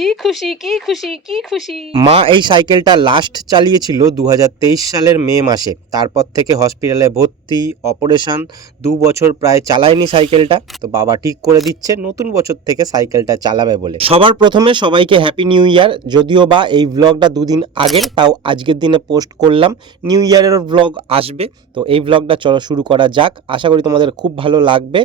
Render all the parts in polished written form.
কি খুশি কি খুশি কি খুশি। মা এই সাইকেলটা লাস্ট চালিয়েছিল 2023 সালের মে মাসে। তারপর থেকে হসপিটালে ভর্তি, অপারেশন, 2 বছর প্রায় চালায়নি সাইকেলটা। তো বাবা ঠিক করে দিচ্ছে নতুন বছর থেকে সাইকেলটা চালাবে বলে। সবার প্রথমে সবাইকে হ্যাপি নিউ ইয়ার। যদিও বা এই ব্লগটা দুদিন আগের, তাও আজকের দিনে পোস্ট করলাম। নিউ ইয়ারের ব্লগ আসবে, তো এই ব্লগটা চলো শুরু করা যাক। আশা করি তোমাদের খুব ভালো লাগবে।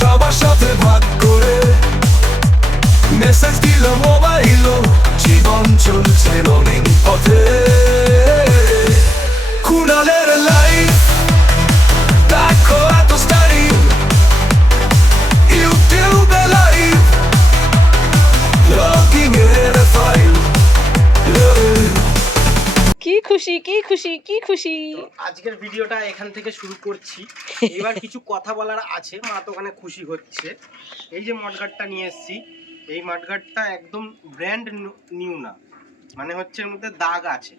সবার সাথে ভাগ করে মেসেজ দিল মোবাইল, জীবন চলছে রঙিন পথে। কুণালের লাইফ দেখো এত স্টাইল, ইউটিউবে লাইভ, লগিং এর ফাইল। কি খুশি কি খুশি কি খুশি। আজকের ভিডিওটা এখান থেকে শুরু করছি। এবার কিছু কথা বলার আছে। মা তো ওখানে খুশি হচ্ছে। এই যে মডগার্ডটা নিয়ে এসেছি, এই মডগার্ডটা একদম ব্র্যান্ড নিউ না, মানে হচ্ছে এর মধ্যে দাগ আছে,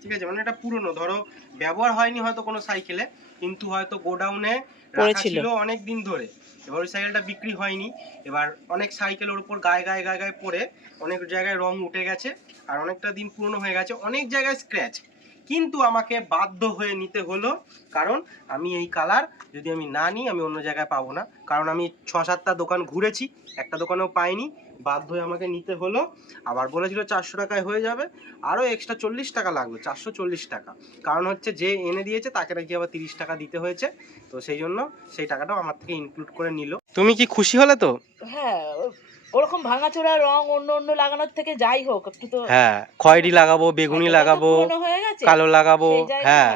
ঠিক আছে? মানে এটা পুরনো, ধরো ব্যবহার হয়নি হয়তো কোনো সাইকেলে, কিন্তু হয়তো গোডাউনে রাখা ছিল অনেক দিন ধরে। এবার ওই সাইকেলটা বিক্রি হয়নি। এবার অনেক সাইকেলের উপর গায়ে গায়ে গায়ে গায়ে পড়ে অনেক জায়গায় রং উঠে গেছে, আর অনেকটা দিন পুরনো হয়ে গেছে, অনেক জায়গায় স্ক্র্যাচ। কিন্তু আমাকে বাধ্য হয়ে নিতে হলো, কারণ আমি এই কালার যদি আমি না নিই আমি অন্য জায়গায় পাবো না। কারণ আমি 6-7টা দোকান ঘুরেছি, একটা দোকানেও পাইনি, বাধ্য হয়ে আমাকে নিতে হলো। আবার বলেছিল 400 টাকায় হয়ে যাবে, আরও এক্সট্রা 40 টাকা লাগলো, 440 টাকা। কারণ হচ্ছে যে এনে দিয়েছে তাকে নাকি আবার 30 টাকা দিতে হয়েছে, তো সেই জন্য সেই টাকাটাও আমার থেকে ইনক্লুড করে নিল। তুমি কি খুশি হলে তো? হ্যাঁ, ওরকম ভাঙাচোরা রং অন্য অন্য লাগানোর থেকে যাই হোক একটু তো। হ্যাঁ, খয়েরি লাগাবো, বেগুনি লাগাবো, কালো লাগাবো। হ্যাঁ,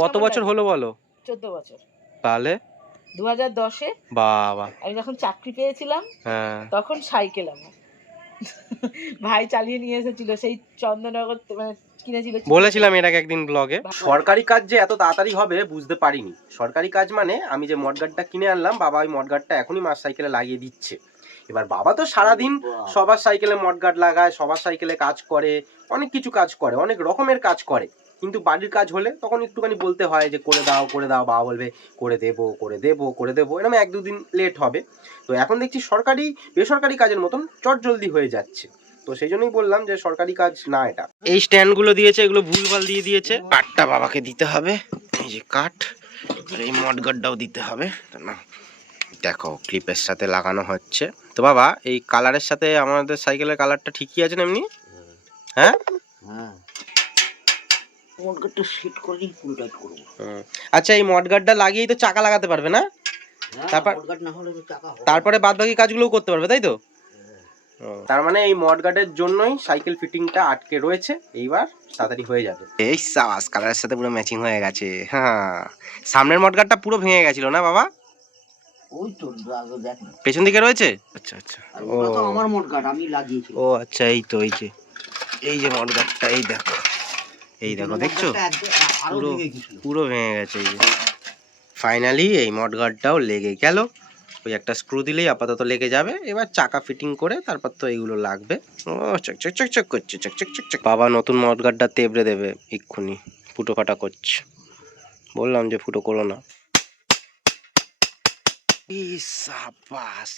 কত বছর হলো বলো? 14 বছর। তাহলে 2010-এ বাবা আমি যখন চাকরি পেয়েছিলাম, হ্যাঁ তখন সাইকেল আমার ভাই চালিয়ে নিয়ে এসেছিল, সেই চন্দননগর মানে কিনেছিল। বলেছিলাম এটাকে একদিন ব্লগে। সরকারি কাজ যে এত তাড়াতাড়ি হবে বুঝতে পারিনি। সরকারি কাজ মানে আমি যে মডগার্ডটা কিনে আনলাম, বাবা ওই মডগার্ডটা এখনই মার সাইকেলে লাগিয়ে দিচ্ছে। এবার বাবা তো সারাদিন সবার সাইকেলে মডগার্ড লাগায়, সবার সাইকেলে কাজ করে, অনেক কিছু কাজ করে, অনেক রকমের কাজ করে। কিন্তু বাড়ির কাজ হলে তখন একটুখানি বলতে হয় যে করে দাও করে দাও, বাবা বলবে করে দেবো করে দেবো করে দেবো, এরকম 1-2 দিন লেট হবে। তো এখন দেখছি সরকারি বেসরকারি কাজের মতন চটজলদি হয়ে যাচ্ছে। তো সেই জন্যই বললাম যে সরকারি কাজ না এটা। এই স্ট্যান্ডগুলো দিয়েছে, এগুলো ভুলভাল দিয়ে দিয়েছে। কাঠটা বাবাকে দিতে হবে, এই যে কাঠ, আর এই মডগার্ডটাও দিতে হবে। না দেখো ক্লিপের সাথে লাগানো হচ্ছে। তো বাবা এই কালারের সাথে আমাদের সাইকেলের কালারটা ঠিকই আছে না এমনি? হ্যাঁ হ্যাঁ, মডগার্ডটা সেট করে নিই, পুরো টাইট করব। আচ্ছা, এই মডগার্ডটা লাগিয়েই তো চাকা লাগাতে পারবে না? তারপর মডগার্ড না হলে তো চাকা হবে, তারপরে বাদ বাকি কাজগুলোও করতে পারবে, তাই তো? তার মানে এই মডগার্ডের জন্যই সাইকেল ফিটিংটা আটকে রয়েছে। এইবার তাড়াতাড়ি হয়ে যাবে। এই সাবাস, কালারের সাথে পুরো ম্যাচিং হয়ে গেছে। হ্যাঁ, সামনের মডগার্ডটা পুরো ভেঙে গেছিল না বাবা? ওই তো দেখ না, পেছন দিকে রয়েছে। আচ্ছা আচ্ছা, ও ওটা তো আমার মডগার্ড, আমি লাগিয়েছি। ও আচ্ছা, এই তো এই যে মডগার্ডটা, এই দেখো দেখছো, পুরো পুরো ভেঙে গেছে। এই যে ফাইনালি এই মডগার্ডটাও লেগে গেল। ওই একটা স্ক্রু দিলেই আপাতত লেগে যাবে। এবার চাকা ফিটিং করে তারপর তো এইগুলো লাগবে। ও চক চক চক চক করছে, চক চক চক চক। বাবা নতুন মডগার্ডটা তেবড়ে দেবে এক্ষুনি, ফুটো ফাটা করছে। বললাম যে ফুটো করো না। সাবাস,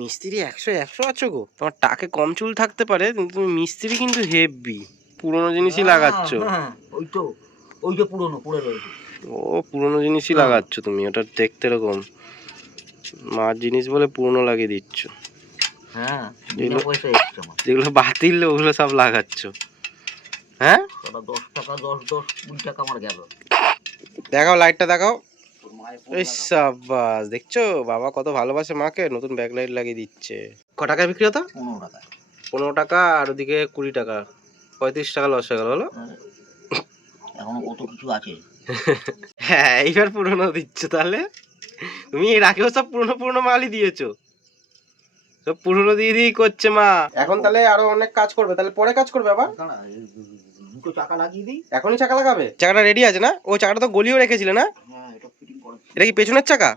মিস্ত্রি 100 আছো গো। তোমার টাকে কম চুল থাকতে পারে, কিন্তু তুমি মিস্ত্রি কিন্তু হেভি, পুরোনো জিনিসই লাগাচ্ছ। ওই তো, ওই যে পুরনো পড়ে রয়েছে। ও পুরোনো জিনিসই লাগাচ্ছ তুমি, ওটা দেখতে এরকম মার জিনিস বলে পুরনো লাগিয়ে দিচ্ছ। হ্যাঁ, যেগুলো বাতিল ওগুলো সব লাগাচ্ছ। হ্যাঁ, 10 টাকা 10-20 টাকা আমার গেল। দেখাও লাইটটা দেখাও। এই সাবাস, দেখছো বাবা কত ভালোবাসে মাকে। নতুন ব্যাক লাইট লাগিয়ে দিচ্ছে। ক টাকায় বিক্রি হতো? 15 টাকা। 15 টাকা, আর ওদিকে 20 টাকা, 35 টাকা লস হয়ে গেল বলো। এখনো কত কিছু আছে। হ্যাঁ, এইবার পুরনো দিচ্ছ তাহলে। তুমি এর আগেও সব পুরনো মালই দিয়েছো, সব পুরনো দিয়ে করছে মা। এখন তাহলে আরো অনেক কাজ করবে, তাহলে পরে কাজ করবে আবার। দুটো চাকা লাগিয়ে দিই। এখনই চাকা লাগাবে? চাকাটা রেডি আছে না? ও চাকাটা তো গলিও রেখেছিলে না? হ্যাঁ, এটা ফিটিং করে। এটা কি পেছনের চাকা?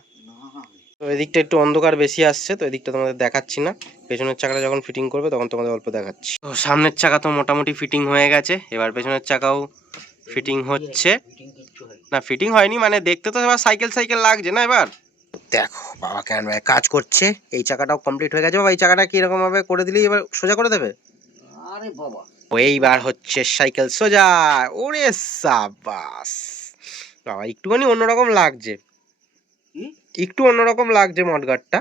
তো এদিকটা একটু অন্ধকার বেশি আসছে, তো এদিকটা তোমাদের দেখাচ্ছি না। পেছনের চাকাটা যখন ফিটিং করবে তখন তোমাদের অল্প দেখাচ্ছি। তো সামনের চাকা তো মোটামুটি ফিটিং হয়ে গেছে, এবার পেছনের চাকাও ফিটিং হচ্ছে। না ফিটিং হয়নি, মানে দেখতে তো এবার সাইকেল লাগছে না এবার। দেখো বাবা কেন কাজ করছে, এই চাকাটাও কমপ্লিট হয়ে গেছে। বাবা এই চাকাটা কিরকম ভাবে করে দিলি এবার সোজা করে দেবে? আরে বাবা, এইবার হচ্ছে সাইকেল সোজা। ওরে সাবাস বাবা, একটুখানি অন্যরকম লাগছে, কি? একটু অন্যরকম লাগছে মডগার্ডটা।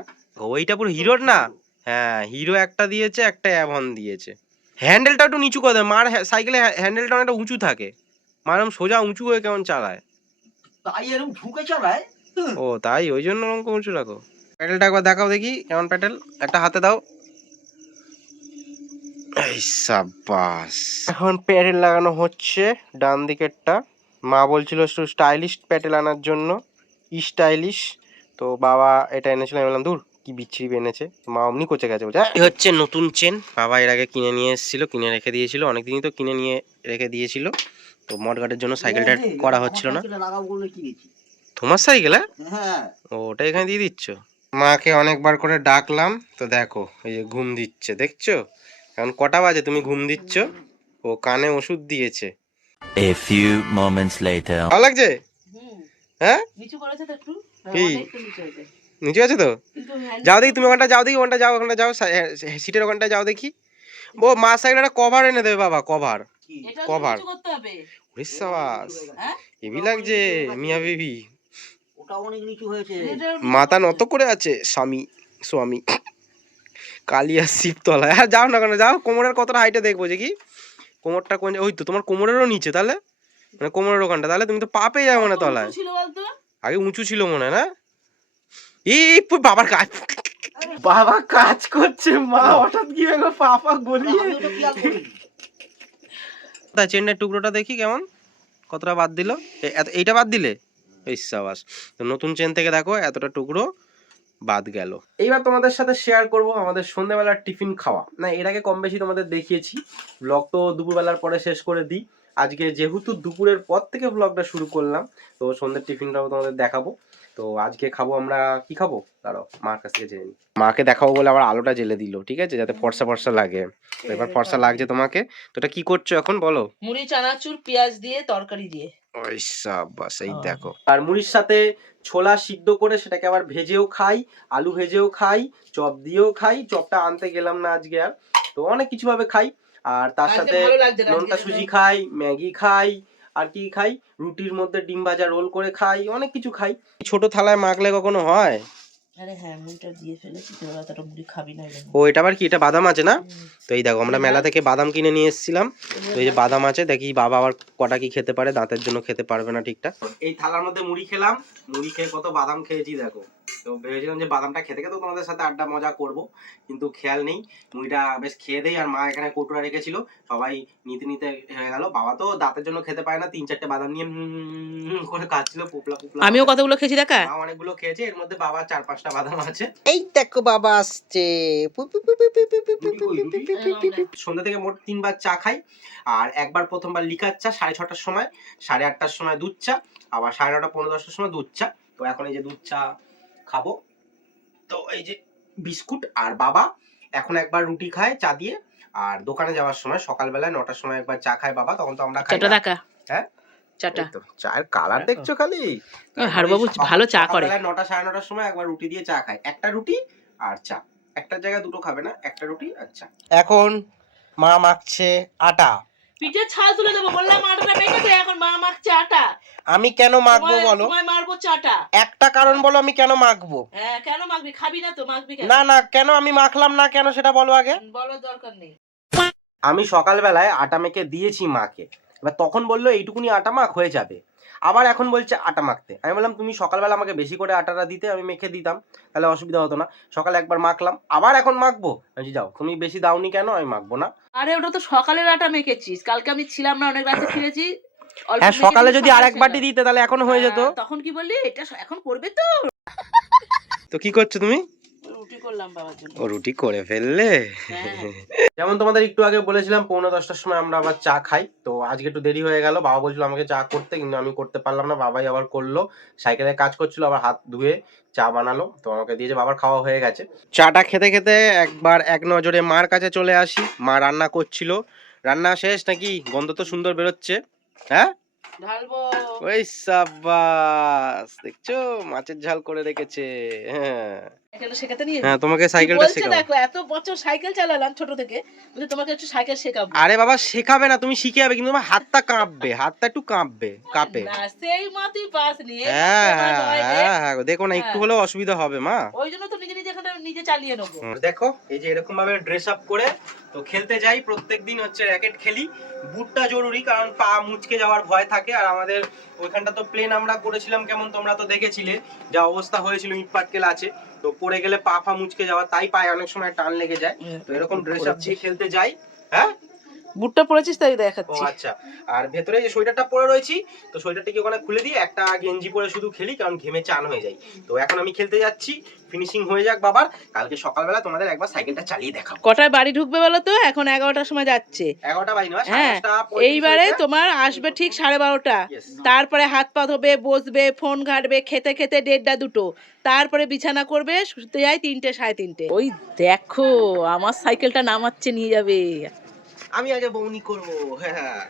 ওইটা পুরো হিরোর না? হ্যাঁ, হিরো একটা দিয়েছে, একটা অ্যাভন দিয়েছে। হ্যান্ডেলটা একটু নিচু করে দেয়, মার সাইকেলে হ্যান্ডেলটা অনেকটা উঁচু থাকে, মারম সোজা উঁচু হয়ে কেমন চালায়। তাই এরকম ঝুঁকে চালায়? ও তাই, ওই জন্য ওরকম উঁচু রাখো। প্যাডেলটা একবার দেখাও দেখি কেমন প্যাডেল, একটা হাতে দাও। এই সাবাস, এখন প্যাডেল লাগানো হচ্ছে ডান দিকেরটা। মা বলছিল একটু স্টাইলিশ প্যাডেল আনার জন্য, স্টাইলিশ। তো বাবা এটা এনেছিল, আমি বললাম দূর কি বিচ্ছিরি এনেছে, মা অমনি কোচে গেছে। বলছে এই হচ্ছে নতুন চেন, বাবা এর আগে কিনে নিয়ে এসেছিল, কিনে রেখে দিয়েছিল অনেকদিনই, তো কিনে নিয়ে রেখে দিয়েছিল। তো মডগার্ডের জন্য সাইকেলটা করা হচ্ছিল না। লাগাবো বলে কিনেছি। তোমার সাইকেল? হ্যাঁ, ওটা এখানে দিয়ে দিচ্ছ? মাকে অনেকবার করে ডাকলাম, তো দেখো এই যে ঘুম দিচ্ছে, দেখছো? এখন কটা বাজে তুমি ঘুম দিচ্ছ? ও কানে ওষুধ দিয়েছে। A few moments later. ভালো লাগছে? হ্যাঁ নিচু করেছে তো একটু, কি? অনেকটা নিচু হয়েছে। নিচে আছে তো? কিন্তু হ্যান্ড যাও দেখি তুমি ওখানটা, যাও দেখি ওখানটা, যাও ওখানটা যাও, সিটের ওখানটা যাও দেখি। ও মা সাইকেল একটা কভার এনে দেবে বাবা, কভার। এটা কভার। নিচু করতে হবে। ওরে সাবাস, হ্যাঁ? হেভি লাগছে মিয়া বেবি। ওটা অনেক নিচু হয়েছে। এটা মাথা নত করে আছে স্বামী কালিয়া শিবতলায়। হ্যাঁ যাও না কেন, যাও কোমরের কতটা হাইটে দেখবো যে কি কোমরটা কোন, ওই তো তোমার কোমরেরও নিচে, তাহলে মানে কোমরের ওখানটা, তাহলে তুমি তো পা পেয়ে যাবে না তলায়। উঁচু ছিল বলতো? আগে উঁচু ছিল মনে হয় না? এই বাবার কাজ, বাবা কাজ করছে, মা হঠাৎ কি হলো পাপা গলিয়ে। আমি ওটা খেয়াল করিনি। তা চেন্নাই টুকরোটা দেখি কেমন, কতটা বাদ দিল। এইটা বাদ দিলে এই সাবাস। তো নতুন চেন থেকে দেখো এতটা টুকরো বাদ গেল। এইবার তোমাদের সাথে শেয়ার করব আমাদের সন্ধ্যাবেলার টিফিন খাওয়া। না এর আগে কম বেশি তোমাদের দেখিয়েছি, ব্লগ তো দুপুরবেলার পরে শেষ করে দিই। আজকে যেহেতু দুপুরের পর থেকে ব্লগটা শুরু করলাম, তো সন্ধ্যের টিফিনটাও তোমাদের দেখাবো। তো আজকে খাবো আমরা, কি খাবো দাঁড়াও মার কাছ থেকে জেনে নিই। মাকে দেখাবো বলে আবার আলোটা জ্বেলে দিল, ঠিক আছে, যাতে ফর্সা ফর্সা লাগে। তো এবার ফর্সা লাগছে তোমাকে। তো এটা কি করছো এখন বলো? মুড়ি চানাচুর পেঁয়াজ দিয়ে তরকারি দিয়ে। ওই সাবাস, এই দেখো। আর মুড়ির সাথে ছোলা সিদ্ধ করে সেটাকে আবার ভেজেও খাই, আলু ভেজেও খাই, চপ দিয়েও খাই। চপটা আনতে গেলাম না আজকে আর, তো অনেক কিছু ভাবে খাই। আর তার আজকে সাথে ভালো লাগছে না, নোনতা আজকে সুজি খাই, ম্যাগি খাই, আর কি খাই, রুটির মধ্যে ডিম ভাজা রোল করে খাই, অনেক কিছু খাই। ছোট থালায় মাখলে কখনো হয়? আরে হ্যাঁ, মুড়িটা দিয়ে ফেলেছি, তো এতটা মুড়ি খাবি না। ও এটা আবার কি, এটা বাদাম আছে না? তো এই দেখো আমরা মেলা থেকে বাদাম কিনে নিয়ে এসেছিলাম, তো এই যে বাদাম আছে, দেখি বাবা আবার কটা কি খেতে পারে, দাঁতের জন্য খেতে পারবে না ঠিকঠাক। এই থালার মধ্যে মুড়ি খেলাম, মুড়ি খেয়ে কত বাদাম খেয়েছি দেখো। তো ভেবেছিলাম যে বাদামটা খেতে খেতে তোমাদের সাথে আড্ডা মজা করব, কিন্তু খেয়াল নেই, মুড়িটা বেশ খেয়ে দেই। আর মা এখানে কৌটোরা রেখেছিল, সবাই নিতে নিতে হয়ে গেল। বাবা তো দাঁতের জন্য খেতে পারে না, 3-4টে বাদাম নিয়ে করে খাচ্ছিল, পোপলা পোপলা। আমিও কতগুলো খেয়েছি দেখা। মা অনেকগুলো খেয়েছে, এর মধ্যে বাবা 4-5টা বাদাম আছে। এই দেখো বাবা আসছে। সন্ধ্যা থেকে মোট 3বার চা খাই। আর একবার প্রথমবার লিকার চা 6:30টার সময়, 8:30টার সময় দুধ চা, আবার 9:30 10:10টার সময় দুধ চা। তো এখন এই যে দুধ চা খাবো। তো এই যে বিস্কুট, আর বাবা এখন একবার রুটি খায় চা দিয়ে। আর দোকানে যাওয়ার সময় সকালবেলায় 9টার সময় একবার চা খায় বাবা, তখন তো আমরা খাই না। দেখা হ্যাঁ চাটা, এই তো চায়ের কালার দেখছো খালি। হারবাবু ভালো চা করে। 9টা 9:30টার সময় একবার রুটি দিয়ে চা খায়, একটা রুটি আর চা, একটার জায়গায় দুটো খাবে না, একটা রুটি আর চা। এখন মা মাখছে আটা, পিঠে ছাল তুলে দেবো বললাম, আটাটা মেখে দে। এখন মা মাখছে আটা। আমি কেন মাখবো বলো? তোমায় মারবো চাটা। একটা কারণ বলো আমি কেন মাখবো। হ্যাঁ কেন মাখবি? খাবি না তো, মাখবি কেন? না না, কেন আমি মাখলাম না কেন সেটা বলো আগে। বলার দরকার নেই। আমি সকালবেলায় আটা মেখে দিয়েছি মাকে, এবার তখন বললো এইটুকুনি আটা মাখ হয়ে যাবে, আবার এখন বলছে আটা মাখতে। আমি বললাম তুমি সকালবেলা আমাকে বেশি করে আটাটা দিতে, আমি মেখে দিতাম, তাহলে অসুবিধা হতো না। সকালে একবার মাখলাম, আবার এখন মাখবো। আমি যাও, তুমি বেশি দাওনি কেন, আমি মাখবো না। আরে ওটা তো সকালের আটা মেখেছিস, কালকে আমি ছিলাম না, অনেক রাতে ফিরেছি। হ্যাঁ সকালে যদি আরেক বাটি দিতে তাহলে এখন হয়ে যেত। তখন কি বললি এটা এখন করবে তো? তো কি করছো তুমি? রুটি করলাম বাবার জন্য। ও রুটি করে ফেললে। যেমন তোমাদের একটু আগে বলেছিলাম 9:45টার সময় আমরা আবার চা খাই। তো আজকে একটু দেরি হয়ে গেল, বাবা বলছিল আমাকে চা করতে, কিন্তু আমি করতে পারলাম না, বাবাই আবার করলো। সাইকেলে কাজ করছিল, আবার হাত ধুয়ে চা বানালো, তো আমাকে দিয়েছে, বাবার খাওয়া হয়ে গেছে। চাটা খেতে খেতে একবার এক নজরে মার কাছে চলে আসি। মা রান্না করছিল, রান্না শেষ নাকি? গন্ধ তো সুন্দর বেরোচ্ছে। হ্যাঁ ঢালবো। ওই সাবাস, দেখছো মাছের ঝাল করে রেখেছে। হ্যাঁ এখানে শেখাতে নিয়ে হ্যাঁ, তোমাকে কি সাইকেলটা বলছে শেখাবো। দেখো, এত বছর সাইকেল চালালাম ছোট থেকে, বলছে তোমাকে একটু সাইকেল শেখাবো। আরে বাবা শেখাবে না, তুমি শিখে যাবে, কিন্তু তোমার হাতটা কাঁপবে, হাতটা একটু কাঁপে। না সেই মাতুই পাসনি, এই হ্যাঁ তোমার হ্যাঁ নয় রে। হ্যাঁ হ্যাঁ, দেখো না একটু হ্যাঁ। হলেও অসুবিধা হবে মা। ওই জন্য তো নিজে নিজে এখানটা নিজে চালিয়ে নেবো। দেখো এই যে এরকম ভাবে ড্রেস আপ করে তো খেলতে যাই, প্রত্যেকদিন হচ্ছে র্যাকেট খেলি। বুটটা জরুরি, কারণ পা মুচকে যাওয়ার ভয় থাকে। আর আমাদের ওইখানটা তো প্লেন আমরা করেছিলাম, কেমন তোমরা তো দেখেছিলে যা অবস্থা হয়েছিল, ইট পাটকেল আছে, তো পড়ে গেলে পা ফা মুচকে যাওয়া, তাই পায়ে অনেক সময় টান লেগে যায়। তো এরকম ড্রেস আপ দিয়ে খেলতে যাই। হ্যাঁ বুটটা পরেছিস তাই ও দেখাচ্ছি। আচ্ছা, আর ভেতরে যে সোয়েটারটা পরে রয়েছি, তো সোয়েটারটাকে ওখানে খুলে দিয়ে একটা গেঞ্জি পরে শুধু খেলি, কারণ ঘেমে চান হয়ে যায়। তো এখন আমি খেলতে যাচ্ছি, ফিনিশিং হয়ে যাক বাবার, কালকে সকালবেলা তোমাদের একবার সাইকেলটা চালিয়ে দেখাবো। কটায় বাড়ি ঢুকবে বলো তো? এখন 11টার সময় যাচ্ছে। 11টা বাজে না, হ্যাঁ, 10:45 এইবারে হয়েছে। তোমার আসবে ঠিক 12:30। Yes. তারপরে হাত পা ধোবে, বসবে, ফোন ঘাটবে, খেতে খেতে 1:30 2টো, তারপরে বিছানা করবে, শুতে যায় 3টে 3:30। ওই দেখো আমার সাইকেলটা নামাচ্ছে, নিয়ে যাবে। আমি আগে বউনি করবো। হ্যাঁ,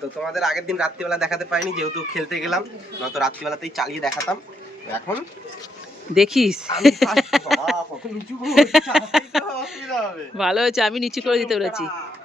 তো তোমাদের আগের দিন রাত্রিবেলা দেখাতে পাইনি, যেহেতু খেলতে গেলাম, নয়তো রাত্রিবেলাতেই চালিয়ে দেখাতাম। এখন দেখিস আমি first, বাবা, কত নিচু করছি, অসুবিধা হবে। ভালো হয়েছে, আমি নিচু করে দিতে পেরেছি। টাটা।